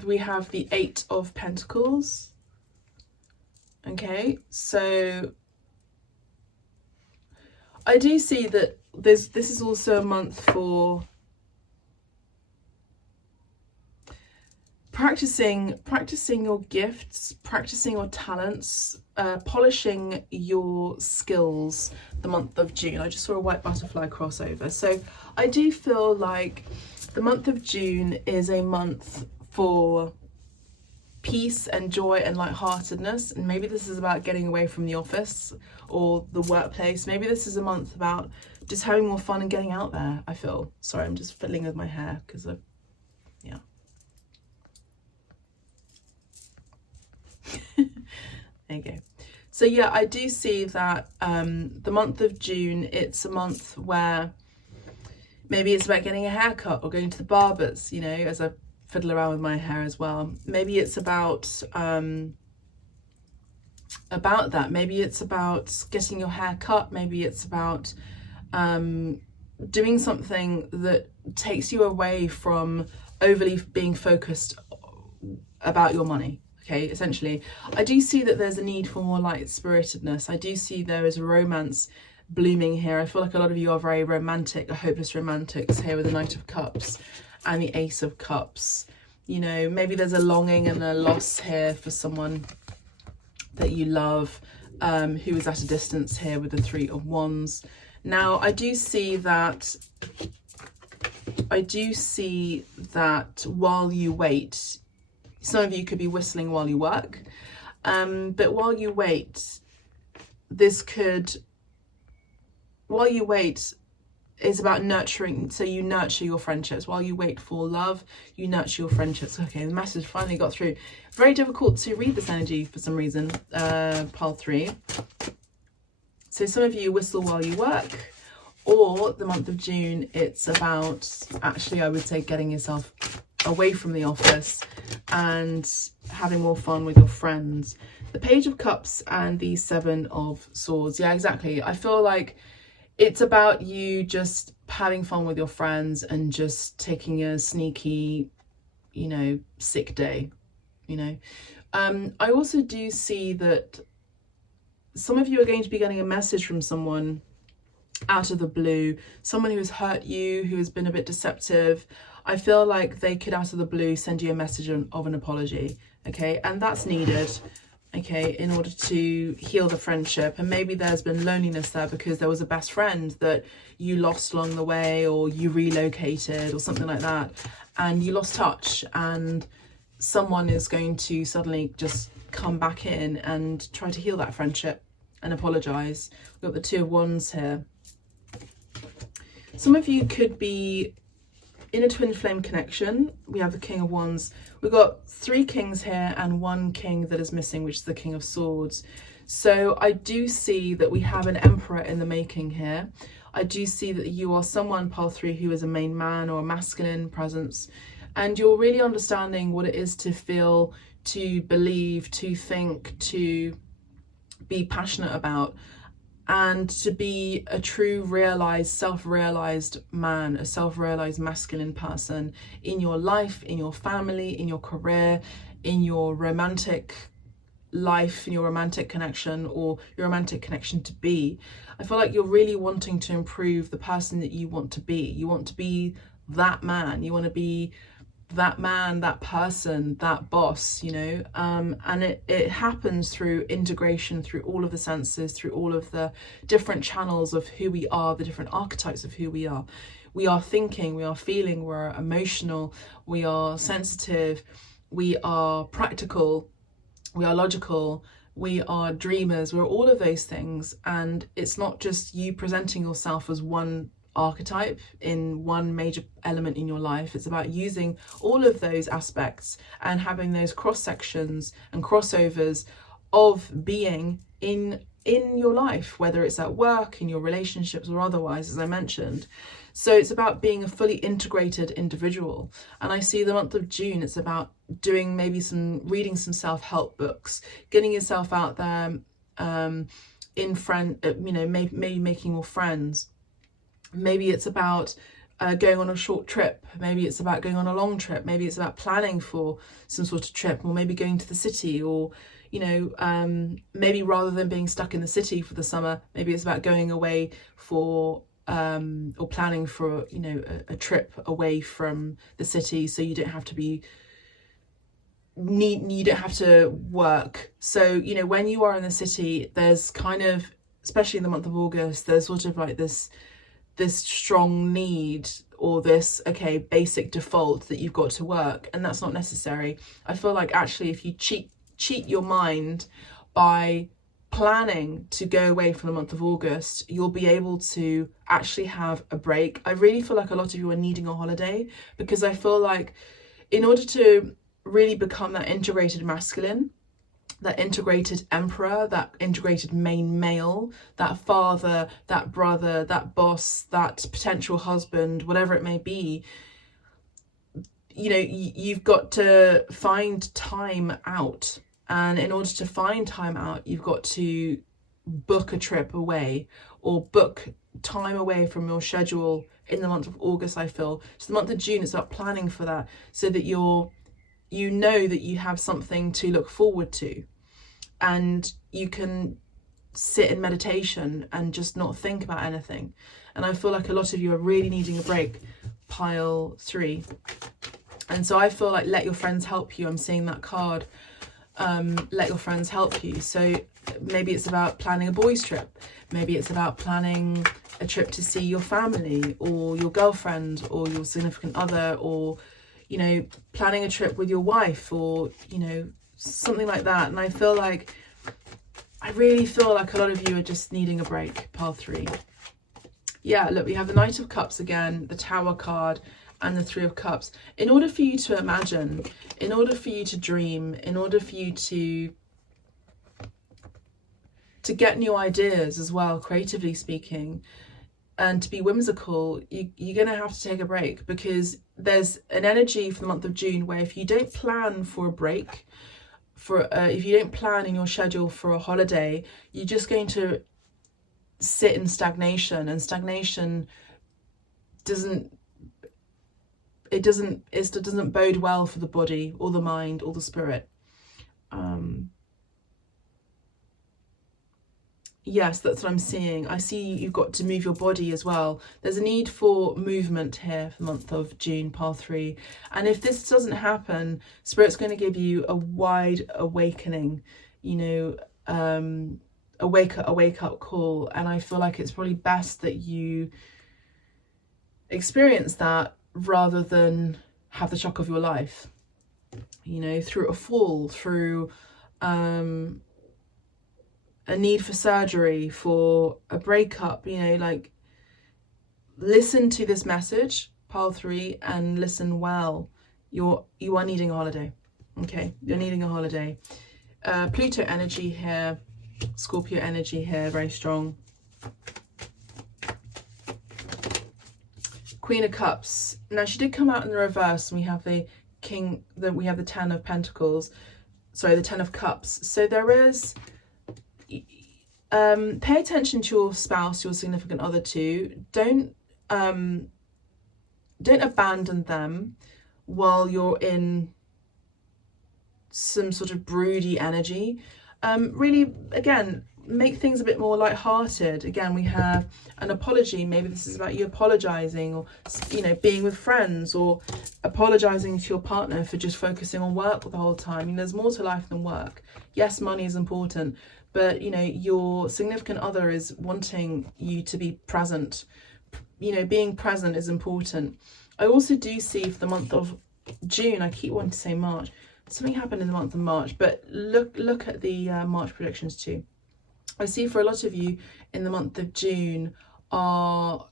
We have the 8 of Pentacles. Okay, so I do see that this is also a month for practicing your gifts, practicing your talents, polishing your skills. The month of June, I just saw a white butterfly crossover. So I do feel like the month of June is a month for peace and joy and lightheartedness, and maybe this is about getting away from the office or the workplace. Maybe this is a month about just having more fun and getting out there. I feel, sorry, I'm just fiddling with my hair because there you go. So yeah, I do see that the month of June, it's a month where maybe it's about getting a haircut or going to the barbers, you know, as a fiddle around with my hair as well. Maybe it's about that. Maybe it's about getting your hair cut. Maybe it's about doing something that takes you away from overly being focused about your money. Okay, essentially, I do see that there's a need for more light-spiritedness. I do see there is romance blooming here. I feel like a lot of you are very romantic, hopeless romantics here with the Knight of Cups and the Ace of Cups. You know, maybe there's a longing and a loss here for someone that you love, who is at a distance here with the Three of Wands. Now, I do see that while you wait, some of you could be whistling while you work, but while you wait, is about nurturing. So you nurture your friendships. While you wait for love, you nurture your friendships. Okay, the message finally got through. Very difficult to read this energy for some reason, pile 3. So some of you whistle while you work, or the month of June, it's about, actually, I would say, getting yourself away from the office and having more fun with your friends. The Page of Cups and the Seven of Swords. Yeah, exactly. I feel like it's about you just having fun with your friends and just taking a sneaky, you know, sick day, you know. I also do see that some of you are going to be getting a message from someone out of the blue, someone who has hurt you, who has been a bit deceptive. I feel like they could, out of the blue, send you a message of an apology, okay? And that's needed, okay, in order to heal the friendship. And maybe there's been loneliness there because there was a best friend that you lost along the way, or you relocated or something like that, and you lost touch, and someone is going to suddenly just come back in and try to heal that friendship and apologize. We've got the Two of Wands here. Some of you could be in a twin flame connection. We have the King of Wands. We've got 3 kings here and 1 king that is missing, which is the King of Swords. So I do see that we have an emperor in the making here. I do see that you are someone, pile 3, who is a main man or a masculine presence, and you're really understanding what it is to feel, to believe, to think, to be passionate about, and to be a true realized, self-realized man, a self-realized masculine person in your life, in your family, in your career, in your romantic life, in your romantic connection, or your romantic connection to be. I feel like you're really wanting to improve the person that you want to be. You want to be that man. You want to be that man, that person, that boss, you know, and it happens through integration, through all of the senses, through all of the different channels of who we are, the different archetypes of who we are. We are thinking, we are feeling, we're emotional, we are sensitive, we are practical, we are logical, we are dreamers, we're all of those things. And it's not just you presenting yourself as one archetype in one major element in your life. It's about using all of those aspects and having those cross sections and crossovers of being in your life, whether it's at work, in your relationships, or otherwise, as I mentioned. So it's about being a fully integrated individual. And I see the month of June, it's about doing maybe reading some self-help books, getting yourself out there, maybe making more friends. Maybe it's about going on a short trip. Maybe it's about going on a long trip. Maybe it's about planning for some sort of trip, or maybe going to the city, or, you know, maybe rather than being stuck in the city for the summer, maybe it's about going away for, or planning for, you know, a trip away from the city, so you don't have to you don't have to work. So, you know, when you are in the city, there's kind of, especially in the month of August, there's sort of like this strong need, or this basic default that you've got to work, and that's not necessary. I feel like actually if you cheat your mind by planning to go away from the month of August, you'll be able to actually have a break. I really feel like a lot of you are needing a holiday, because I feel like in order to really become that integrated masculine, that integrated emperor, that integrated main male, that father, that brother, that boss, that potential husband, whatever it may be, you know, you've got to find time out. And in order to find time out, you've got to book a trip away, or book time away from your schedule in the month of August, I feel. So the month of June, it's about planning for that, so that you know that you have something to look forward to, and you can sit in meditation and just not think about anything. And I feel like a lot of you are really needing a break, pile 3. And so I feel like let your friends help you. I'm seeing that card. Let your friends help you. So maybe it's about planning a boys trip. Maybe it's about planning a trip to see your family or your girlfriend or your significant other, or, you know, planning a trip with your wife, or, you know, something like that. And I really feel like a lot of you are just needing a break, pile 3. Yeah, look, we have the Knight of Cups again, the Tower card, and the 3 of Cups. In order for you to imagine, in order for you to dream, in order for you to get new ideas as well, creatively speaking, and to be whimsical, you're going to have to take a break, because there's an energy for the month of June where if you don't plan for a break, if you don't plan in your schedule for a holiday, you're just going to sit in stagnation, and stagnation doesn't bode well for the body or the mind or the spirit. Yes, that's what I'm seeing. I see you've got to move your body as well. There's a need for movement here for the month of June, pile 3. And if this doesn't happen, Spirit's going to give you a wide awakening, you know, a wake up call. And I feel like it's probably best that you experience that rather than have the shock of your life, you know, through a fall, through a need for surgery, for a breakup. You know, like, listen to this message, pile 3, and listen well. You are needing a holiday. Okay, you're needing a holiday. Pluto energy here, Scorpio energy here, very strong. Queen of Cups. Now, she did come out in the reverse, and we have the we have the 10 of Pentacles, sorry, the 10 of Cups. So there is, pay attention to your spouse, your significant other too. Don't abandon them while you're in some sort of broody energy. Really, again, make things a bit more light-hearted. Again, we have an apology. Maybe this is about you apologizing, or, you know, being with friends, or apologizing to your partner for just focusing on work the whole time. I mean, there's more to life than work. Yes, money is important, but, you know, your significant other is wanting you to be present. You know, being present is important. I also do see for the month of June, I keep wanting to say March, something happened in the month of March, but look at the March predictions too. I see for a lot of you in the month of June are,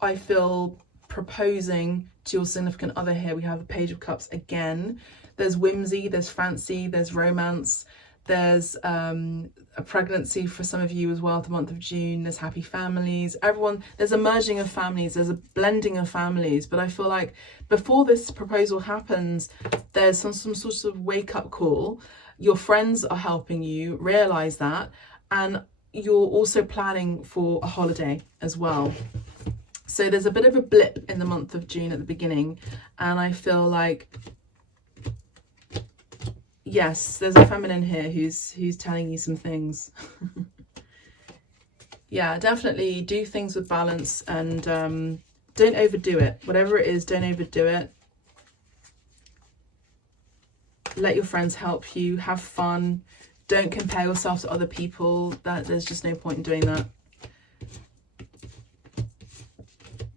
I feel, proposing to your significant other here. We have the Page of Cups again. There's whimsy, there's fancy, there's romance, there's a pregnancy for some of you as well, the month of June. There's happy families, everyone, there's a merging of families, there's a blending of families. But I feel like before this proposal happens, there's some sort of wake-up call. Your friends are helping you realize that, and you're also planning for a holiday as well. So there's a bit of a blip in the month of June at the beginning, and I feel like, yes, there's a feminine here who's telling you some things. Yeah, definitely do things with balance, and don't overdo it. Whatever it is, don't overdo it. Let your friends help you. Have fun. Don't compare yourself to other people. There's just no point in doing that.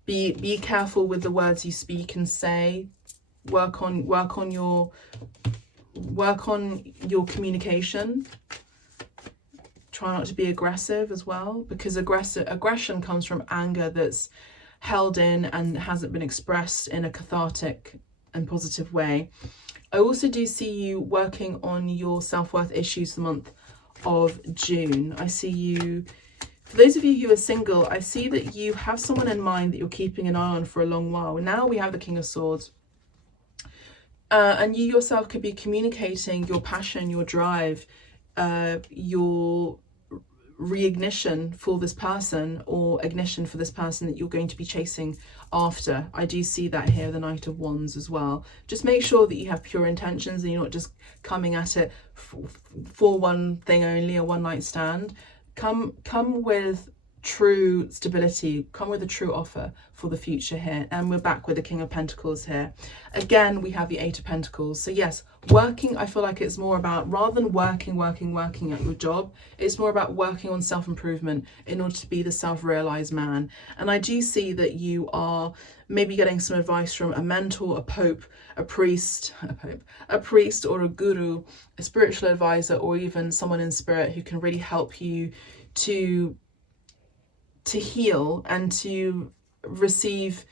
Be careful with the words you speak and say. Work on your communication. Try not to be aggressive as well, because aggression comes from anger that's held in and hasn't been expressed in a cathartic and positive way. I also do see you working on your self-worth issues the month of June. I see you, for those of you who are single, I see that you have someone in mind that you're keeping an eye on for a long while. Now we have the King of Swords. And you yourself could be communicating your passion, your drive, your reignition for this person, or ignition for this person that you're going to be chasing after. I do see that here, the Knight of Wands as well. Just make sure that you have pure intentions and you're not just coming at it for one thing only, a one night stand. Come with true stability, come with a true offer for the future here. And we're back with the King of Pentacles here. Again, we have the Eight of Pentacles. So yes, working, I feel like it's more about, rather than working at your job, it's more about working on self-improvement in order to be the self-realized man. And I do see that you are maybe getting some advice from a mentor, a pope, a priest or a guru, a spiritual advisor, or even someone in spirit who can really help you to heal and to receive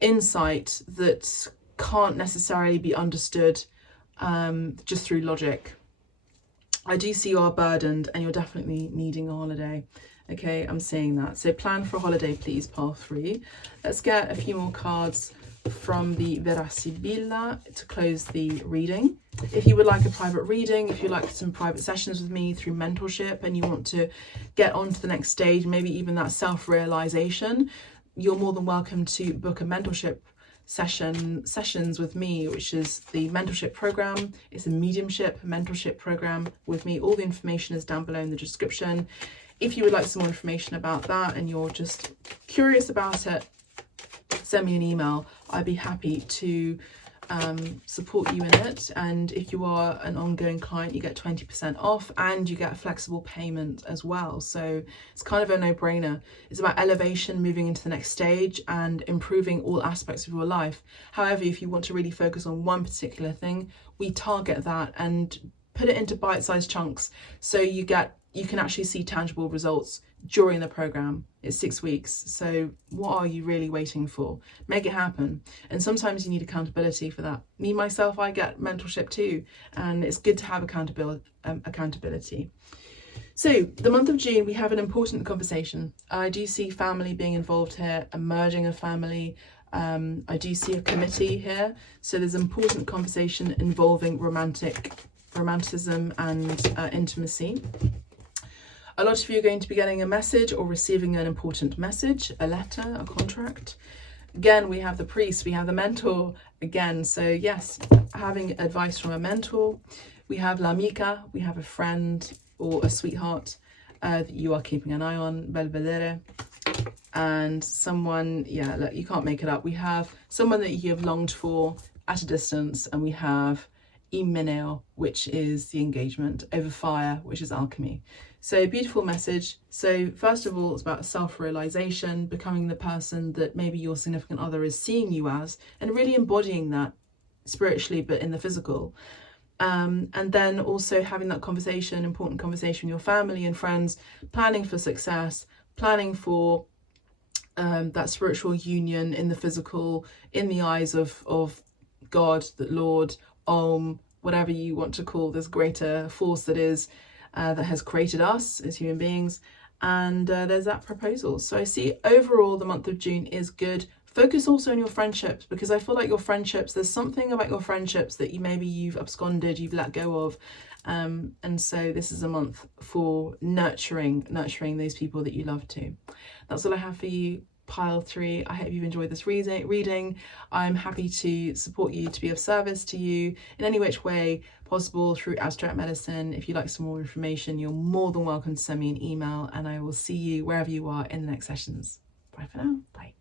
insight that can't necessarily be understood just through logic. I do see you are burdened and you're definitely needing a holiday. Okay, I'm seeing that. So plan for a holiday, please, pile 3. Let's get a few more cards from the Vera Sibilla to close the reading. If you would like a private reading, if you like some private sessions with me through mentorship and you want to get on to the next stage, maybe even that self-realization, you're more than welcome to book a mentorship sessions with me, which is the mentorship program. It's a mediumship mentorship program with me. All the information is down below in the description. If you would like some more information about that and you're just curious about it, send me an email. I'd be happy to support you in it. And if you are an ongoing client, you get 20% off and you get a flexible payment as well. So it's kind of a no-brainer. It's about elevation, moving into the next stage and improving all aspects of your life. However, if you want to really focus on one particular thing, we target that and put it into bite-sized chunks so you can actually see tangible results during the program. It's 6 weeks. So what are you really waiting for? Make it happen. And sometimes you need accountability for that. Me, myself, I get mentorship too. And it's good to have accountability. So the month of June, we have an important conversation. I do see family being involved here, a merging of family. I do see a committee here. So there's an important conversation involving romanticism and intimacy. A lot of you are going to be getting a message or receiving an important message, a letter, a contract. Again, we have the priest, we have the mentor again. So yes, having advice from a mentor. We have l'amica, we have a friend or a sweetheart that you are keeping an eye on, bel vedere. And someone, yeah, look, you can't make it up. We have someone that you have longed for at a distance, and we have imeneo, which is the engagement, over fire, which is alchemy. So beautiful message. So first of all, it's about self-realization, becoming the person that maybe your significant other is seeing you as, and really embodying that spiritually, but in the physical. And then also having that conversation, important conversation with your family and friends, planning for success, planning for that spiritual union in the physical, in the eyes of God, the Lord, Om, whatever you want to call this greater force that is, that has created us as human beings. And there's that proposal. So I see overall the month of June is good. Focus also on your friendships, because I feel like your friendships, there's something about your friendships that maybe you've absconded, you've let go of. And so this is a month for nurturing those people that you love too. That's all I have for you, pile 3. I hope you've enjoyed this reading. I'm happy to support you, to be of service to you in any which way possible through abstract medicine. If you'd like some more information, you're more than welcome to send me an email, and I will see you wherever you are in the next sessions. Bye for now. Bye.